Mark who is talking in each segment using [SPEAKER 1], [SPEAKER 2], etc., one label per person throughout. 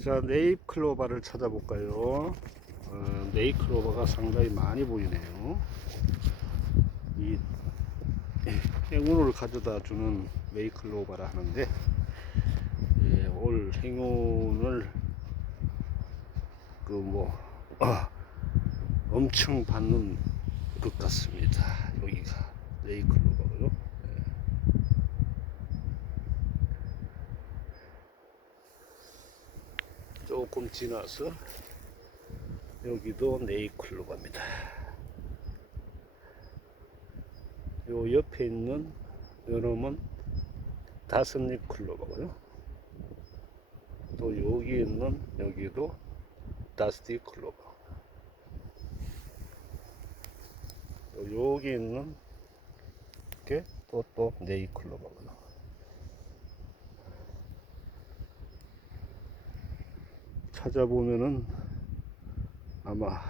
[SPEAKER 1] 자, 네잎 클로바를 찾아볼까요? 어, 네잎 클로바가 상당히 많이 보이네요. 이 행운을 가져다 주는 네잎 클로바라 하는데, 예, 올 행운을 그뭐 엄청 받는 것 같습니다. 여기가 네잎 클로바고요. 조금 지나서 여기도 네이클로바입니다. 요 옆에 있는 요놈은 다섯잎 클로바고요. 또 여기 있는 여기도 다스티 클로바. 또 여기 있는 게 또 또 네이 클로바고요. 찾아보면은 아마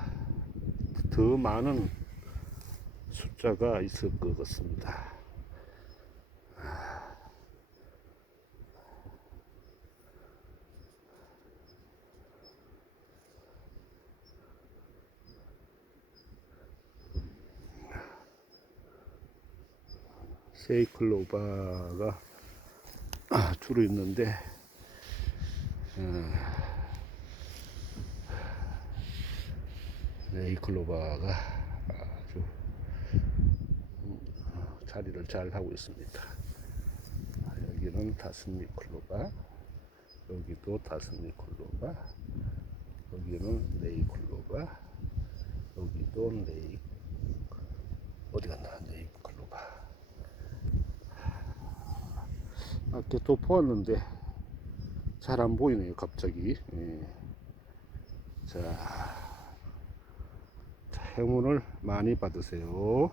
[SPEAKER 1] 더 많은 숫자가 있을 것 같습니다. 세이클로바가 주로 있는데 어, 이 클로바가 아주 음, 자리를 잘 하고 있습니다. 아, 여기는 다스미 클로바, 여기도 다스미 클로바, 여기는 네이 클로바, 여기도 네이 어디 갔나 네이 클로바. 아까 또 보았는데 잘 안 보이네요 갑자기. 예. 자. 행운을 많이 받으세요.